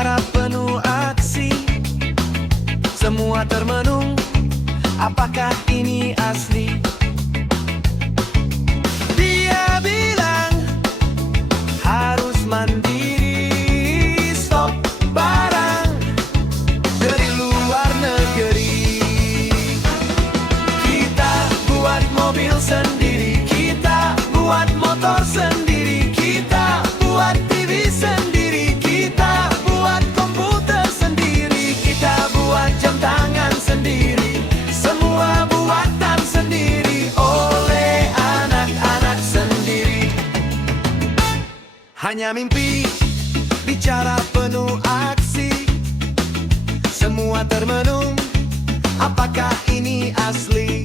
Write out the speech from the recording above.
bicara penuh aksi, semua termenung, apakah ini asli? Dia bilang harus mandiri, stok barang dari luar negeri. Kita buat mobil sendiri, kita buat motor sendiri, kita buat TV sendiri, kita buat komputer sendiri, kita buat jam tangan sendiri, semua buatan sendiri oleh anak-anak sendiri. Hanya mimpi, bicara penuh aksi, semua termenung, apakah ini asli?